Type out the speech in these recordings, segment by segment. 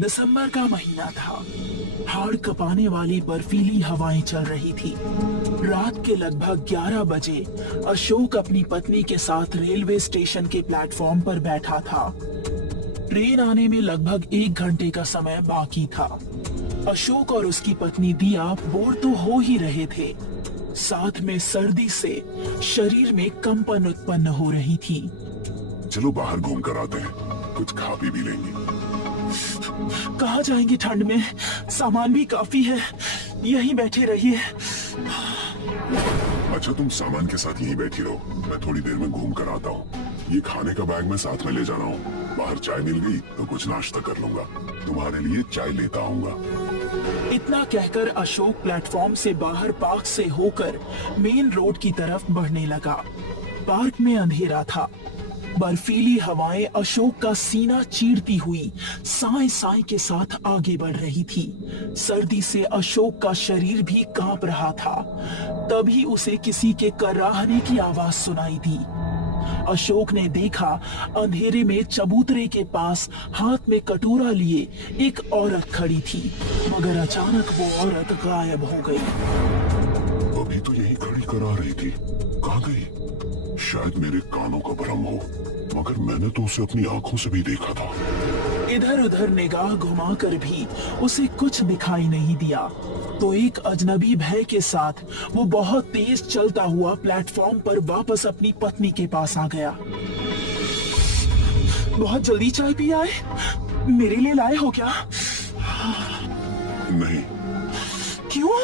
दिसंबर का महीना था। हाड़ कपाने वाली बर्फीली हवाएं चल रही थी। रात के लगभग 11 बजे अशोक अपनी पत्नी के साथ रेलवे स्टेशन के प्लेटफॉर्म पर बैठा था। ट्रेन आने में लगभग 1 घंटे का समय बाकी था। अशोक और उसकी पत्नी दिया बोर तो हो ही रहे थे, साथ में सर्दी से शरीर में कंपन उत्पन्न हो रही थी। चलो बाहर घूम कर आते हैं, कुछ खा पी भी लेंगे। कहाँ जाएंगे ठंड में? सामान भी काफी है, यहीं बैठे रहिए। अच्छा, तुम सामान के साथ यहीं बैठी रहो, मैं थोड़ी देर में घूम कर आता हूँ। ये खाने का बैग मैं साथ में ले जा रहा हूँ। बाहर चाय मिल गई तो कुछ नाश्ता कर लूंगा, तुम्हारे लिए चाय लेता आऊंगा। इतना कहकर अशोक प्लेटफॉर्म से बाहर पार्क से होकर मेन रोड की तरफ बढ़ने लगा। पार्क में अंधेरा था। बर्फीली हवाएं अशोक का सीना चीरती हुई साए साए के साथ आगे बढ़ रही थी। सर्दी से अशोक का शरीर भी कांप रहा था। तभी उसे किसी के कराहने की आवाज सुनाई दी। अशोक ने देखा, अंधेरे में चबूतरे के पास हाथ में कटोरा लिए एक औरत खड़ी थी, मगर अचानक वो औरत गायब हो गई। अभी तो यही खड़ी करा रही थी, कहाँ गई? शायद मेरे कानों का भ्रम हो, मगर मैंने तो उसे अपनी आंखों से भी देखा था। इधर उधर निगाह घुमाकर भी उसे कुछ दिखाई नहीं दिया, तो एक अजनबी भय के साथ वो बहुत तेज चलता हुआ प्लेटफॉर्म पर वापस अपनी पत्नी के पास आ गया। बहुत जल्दी चाय पी आए, मेरे लिए लाए हो क्या? नहीं। क्यों?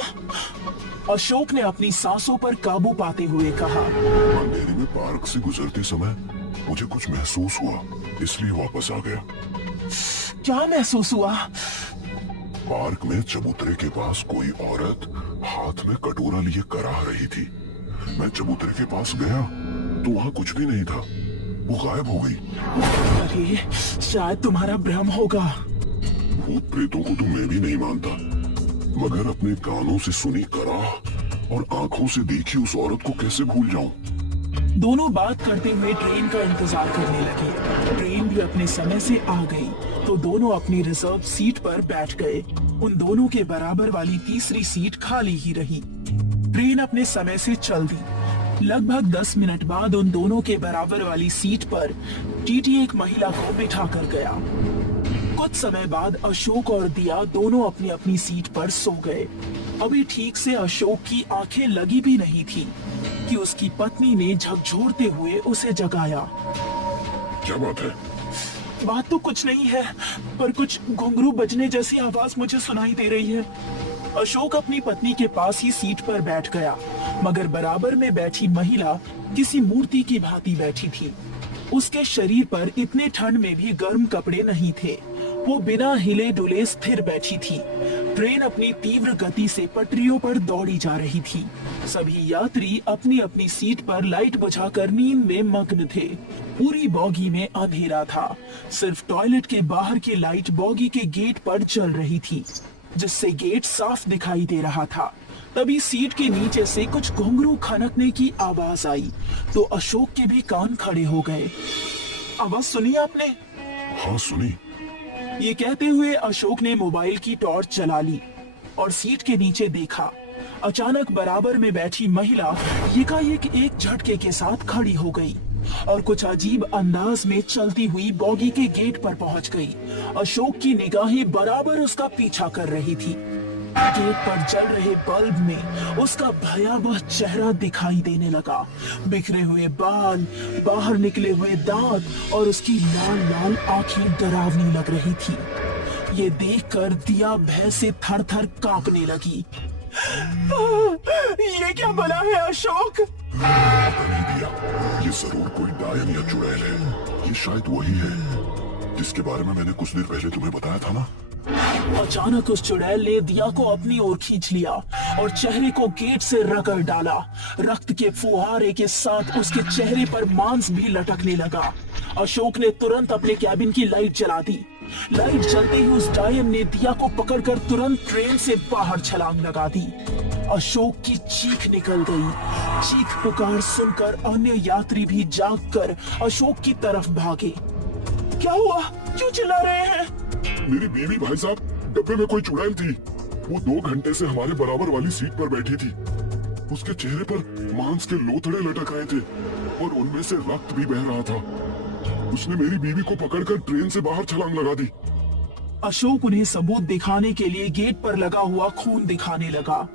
अशोक ने अपनी सांसों पर काबू पाते हुए कहा। अंधेरे में पार्क से गुजरते समय मुझे कुछ महसूस हुआ, इसलिए वापस आ गया। क्या महसूस हुआ? पार्क में चबूतरे के पास कोई औरत हाथ में कटोरा लिए कराह रही थी। मैं चबूतरे के पास गया तो वहाँ कुछ भी नहीं था, वो गायब हो गई। अरे, शायद तुम्हारा भ्रम होगा। भूत प्रेतों को तो मैं भी नहीं मानता, मगर अपने कानों से सुनी कराह और आंखों से देखी उस औरत को कैसे भूल जाऊं? दोनों बात करते हुए ट्रेन का इंतजार करने लगे। ट्रेन भी अपने समय से आ गई, तो दोनों अपनी रिजर्व सीट पर बैठ गए। उन दोनों के बराबर वाली तीसरी सीट खाली ही रही। ट्रेन अपने समय से चल दी। लगभग 10 मिनट बाद उन दोनों के बराबर वाली सीट पर टीटी एक महिला को बिठा कर गया। कुछ समय बाद अशोक और दिया दोनों अपनी अपनी सीट पर सो गए। अभी ठीक से अशोक की आंखें लगी भी नहीं थी कि उसकी पत्नी ने झकझोरते हुए उसे जगाया। क्या बात है? बात तो कुछ नहीं है, पर कुछ घुंघरू बजने जैसी आवाज मुझे सुनाई दे रही है। अशोक अपनी पत्नी के पास ही सीट पर बैठ गया, मगर बराबर में बैठी महिला किसी मूर्ति की भांति बैठी थी। उसके शरीर पर इतने ठंड में भी गर्म कपड़े नहीं थे। वो बिना हिले डुले स्थिर बैठी थी। ट्रेन अपनी तीव्र गति से पटरियों पर दौड़ी जा रही थी। सभी यात्री अपनी अपनी सीट पर लाइट बुझाकर नींद में मग्न थे। पूरी बॉगी में अंधेरा था। सिर्फ टॉयलेट के बाहर की लाइट बॉगी के गेट पर चल रही थी, जिससे गेट साफ दिखाई दे रहा था। तभी सीट के नीचे से कुछ घुंघरू खनकने की आवाज आई, तो अशोक के भी कान खड़े हो गए। आवाज सुनी आपने? हाँ, सुनी। ये कहते हुए अशोक ने मोबाइल की टॉर्च जला ली और सीट के नीचे देखा। अचानक बराबर में बैठी महिला एकाएक एक झटके के साथ खड़ी हो गई और कुछ अजीब अंदाज में चलती हुई बॉगी के गेट पर पहुंच गई। अशोक की निगाहें बराबर उसका पीछा कर रही थी। गेट पर जल रहे बल्ब में उसका भयावह चेहरा दिखाई देने लगा। बिखरे हुए बाल, बाहर निकले हुए दांत और उसकी लाल लाल आंखें डरावनी लग रही थी। ये देखकर दिया भय से थर थर कांपने लगी। ये क्या बना है अशोक? पता नहीं दिया, ये जरूर कोई डायन या चुड़ैल है। ये शायद वही है जिसके बारे में मैंने कुछ देर पहले तुम्हें बताया था ना। अचानक उस चुड़ैल ने दिया को अपनी ओर खींच लिया और चेहरे को गेट से रगड़ डाला। रक्त के फुहारे के साथ उसके चेहरे पर मांस भी लटकने लगा। अशोक ने तुरंत अपने कैबिन की लाइट जला दी। लाइट जलते ही उस डायन ने दिया को पकड़कर तुरंत ट्रेन से बाहर छलांग लगा दी। अशोक की चीख निकल गई। चीख पुकार सुनकर अन्य यात्री भी जागकर अशोक की तरफ भागे। क्या हुआ? क्यों चिल्ला रहे हैं? मेरी बीवी भाई साहब, डब्बे में कोई चुड़ैल थी। वो 2 घंटे से हमारे बराबर वाली सीट पर बैठी थी। उसके चेहरे पर मांस के लोथड़े लटक आए थे और उनमें से रक्त भी बह रहा था। उसने मेरी बीवी को पकड़कर ट्रेन से बाहर छलांग लगा दी। अशोक उन्हें सबूत दिखाने के लिए गेट पर लगा हुआ खून दिखाने लगा।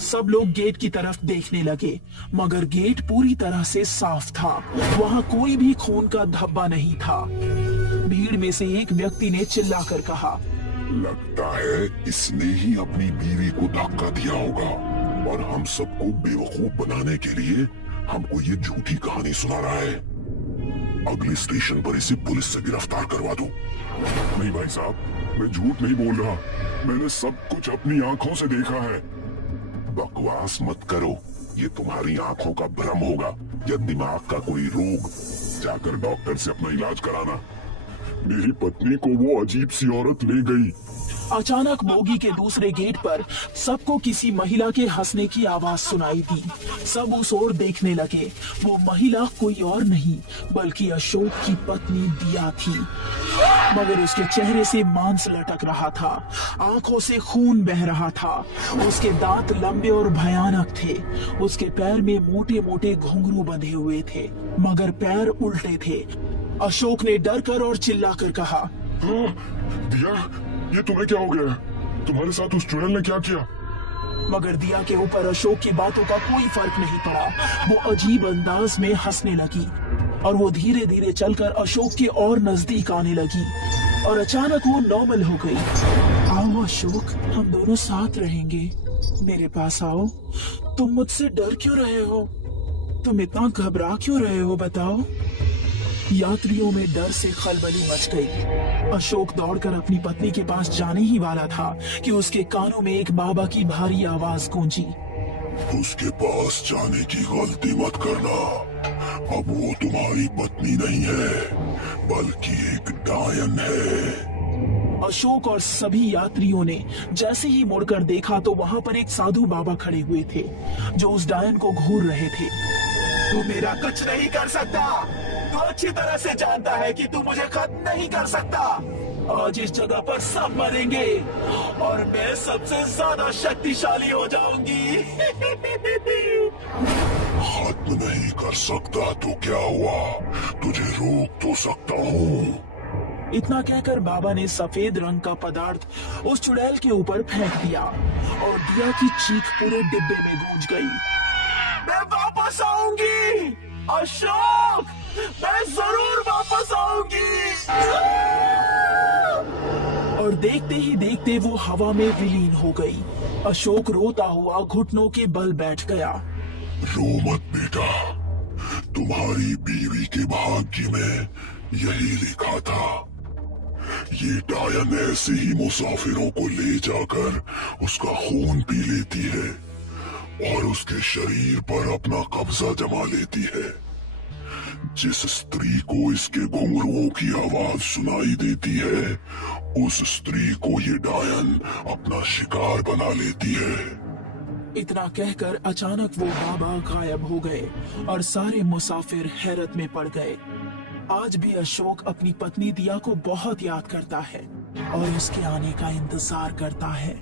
सब लोग गेट की तरफ देखने लगे, मगर गेट पूरी तरह से साफ था। वहां कोई भी खून का धब्बा नहीं था। भीड़ में से एक व्यक्ति ने चिल्लाकर कहा, लगता है इसने ही अपनी बीवी को धक्का दिया होगा और हम सबको बेवकूफ बनाने के लिए हमको ये झूठी कहानी सुना रहा है। अगले स्टेशन पर इसे पुलिस से गिरफ्तार करवा दो। नहीं भाई साहब, मैं झूठ नहीं बोल रहा। मैंने सब कुछ अपनी आंखों से देखा है। बकवास मत करो, ये तुम्हारी आंखों का भ्रम होगा या दिमाग का कोई रोग। जाकर डॉक्टर से अपना इलाज कराना। मेरी पत्नी को वो अजीब सी औरत ले गई। अचानक बोगी के दूसरे गेट पर सबको किसी महिला के हंसने की आवाज सुनाई दी। सब उस ओर देखने लगे। वो महिला कोई और नहीं बल्कि अशोक की पत्नी दिया थी, मगर उसके चेहरे से मांस लटक रहा था, आंखों से खून बह रहा था। उसके दांत लंबे और भयानक थे। उसके पैर में मोटे मोटे घुंघरू बंधे हुए थे, मगर पैर उल्टे थे। अशोक ने डर कर और चिल्लाकर कहा, दिया, ये तुम्हें क्या हो गया? तुम्हारे साथ उस चुड़ैल ने क्या किया? मगर दिया के ऊपर अशोक की बातों का कोई फर्क नहीं पड़ा। वो अजीब अंदाज में हंसने लगी और वो धीरे धीरे चलकर अशोक के और नजदीक आने लगी और अचानक वो नॉर्मल हो गई। आओ अशोक, हम दोनों साथ रहेंगे। मेरे पास आओ। तुम मुझसे डर क्यों रहे हो? तुम इतना घबरा क्यों रहे हो, बताओ। यात्रियों में डर से खलबली मच गई। अशोक दौड़कर अपनी पत्नी के पास जाने ही वाला था कि उसके कानों में एक बाबा की भारी आवाज गूंजी। उसके पास जाने की गलती मत करना। अब वो तुम्हारी पत्नी नहीं है बल्कि एक डायन है। अशोक और सभी यात्रियों ने जैसे ही मुड़कर देखा तो वहां पर एक साधु बाबा खड़े हुए थे जो उस डायन को घूर रहे थे। तू मेरा कुछ नहीं कर सकता। तू अच्छी तरह से जानता है कि तू मुझे खत्म नहीं कर सकता। आज इस जगह पर सब मरेंगे और मैं सबसे ज्यादा शक्तिशाली हो जाऊंगी। खत्म नहीं कर सकता तो क्या हुआ? तुझे रोक तो सकता हूँ। इतना कहकर बाबा ने सफेद रंग का पदार्थ उस चुड़ैल के ऊपर फेंक दिया और दिया की चीख पूरे डिब्बे में गूंज गई। मैं वापस आऊंगी अशोक, मैं जरूर वापस आऊंगी। और देखते ही देखते वो हवा में विलीन हो गई। अशोक रोता हुआ घुटनों के बल बैठ गया। रो मत बेटा, तुम्हारी बीवी के भाग्य में यही लिखा था। ये डायन ऐसे ही मुसाफिरों को ले जाकर उसका खून पी लेती है और उसके शरीर पर अपना कब्जा जमा लेती है। जिस स्त्री को इसके घुंघरुओं की आवाज सुनाई देती है, उस स्त्री को ये डायन अपना शिकार बना लेती है। इतना कहकर अचानक वो बाबा गायब हो गए और सारे मुसाफिर हैरत में पड़ गए। आज भी अशोक अपनी पत्नी दिया को बहुत याद करता है और उसके आने का इंतजार करता है।